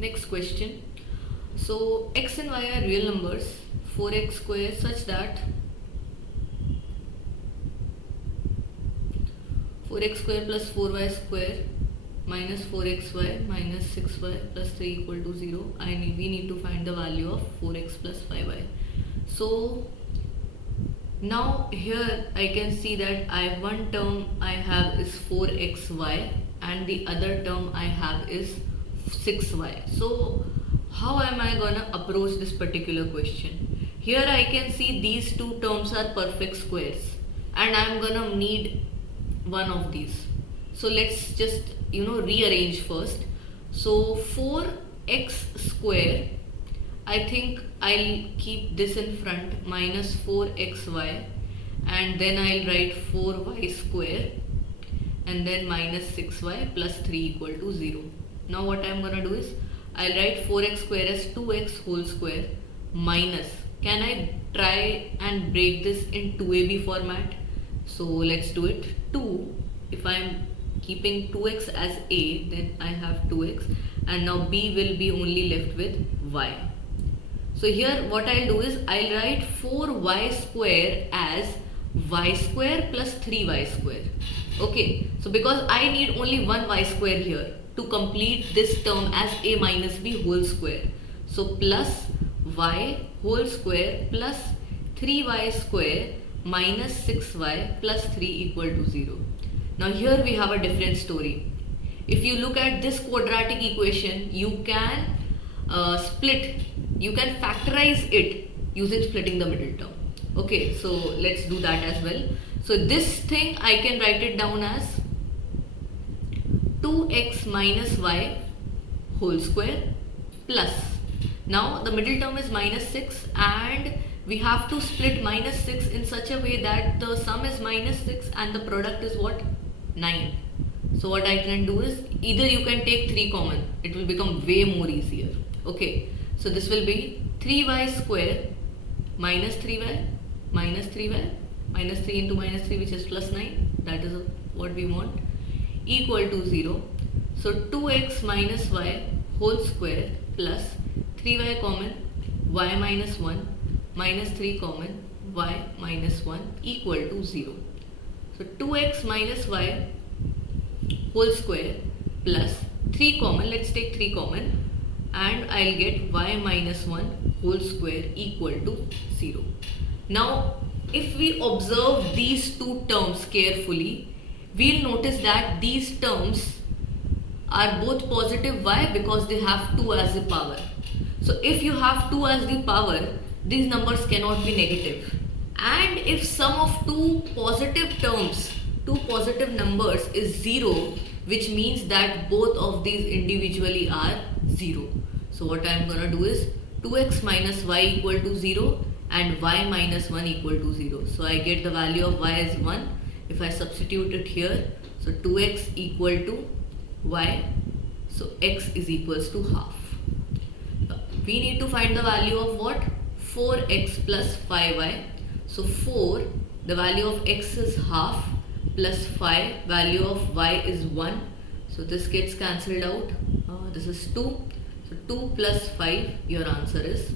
Next question. So x and y are real numbers, 4x square, such that 4x square plus 4y square minus 4xy minus 6y plus 3 equal to 0. We need to find the value of 4x plus 5y. So now here I can see that one term I have is 4xy and the other term I have is 6y. So how am I gonna approach this particular question? Here I can see these two terms are perfect squares and I'm gonna need one of these. So let's just rearrange first. So 4x square, I think I'll keep this in front, minus 4xy, and then I'll write 4y square and then minus 6y plus 3 equal to 0. Now what I'm gonna do is I'll write 4x square as 2x whole square minus, can I try and break this in 2ab format? So let's do it. 2, if I'm keeping 2x as a, then I have 2x, and now b will be only left with y. So here what I'll do is I'll write 4y square as y square plus 3y square. Okay, so because I need only one y square here to complete this term as a minus b whole square. So plus y whole square plus 3y square minus 6y plus 3 equal to 0. Now here we have a different story. If you look at this quadratic equation, you can factorize it using splitting the middle term. Okay, so let's do that as well. So this thing I can write it down as 2x minus y whole square plus, now the middle term is minus 6 and we have to split minus 6 in such a way that the sum is minus 6 and the product is what? 9. So what I can do is either you can take 3 common, it will become way more easier. Okay, so this will be 3y square minus 3y minus 3y minus 3 into minus 3, which is plus 9, that is what we want, equal to 0. So 2x minus y whole square plus 3y common, y minus 1 minus 3 common, y minus 1 equal to 0. So 2x minus y whole square plus 3 common, let's take 3 common, and I'll get y minus 1 whole square equal to 0. Now if we observe these two terms carefully, we'll notice that these terms are both positive. Why? Because they have 2 as the power. So if you have 2 as the power, these numbers cannot be negative. And if sum of two positive terms, two positive numbers is 0, which means that both of these individually are 0. So what I am gonna do is 2x minus y equal to 0 and y minus 1 equal to 0. So I get the value of y as 1. If I substitute it here, so 2x equal to y, so x is equals to half. We need to find the value of what? 4x plus 5y. So 4, the value of x is half, plus 5, value of y is 1. So this gets cancelled out. This is 2. So 2 plus 5, your answer is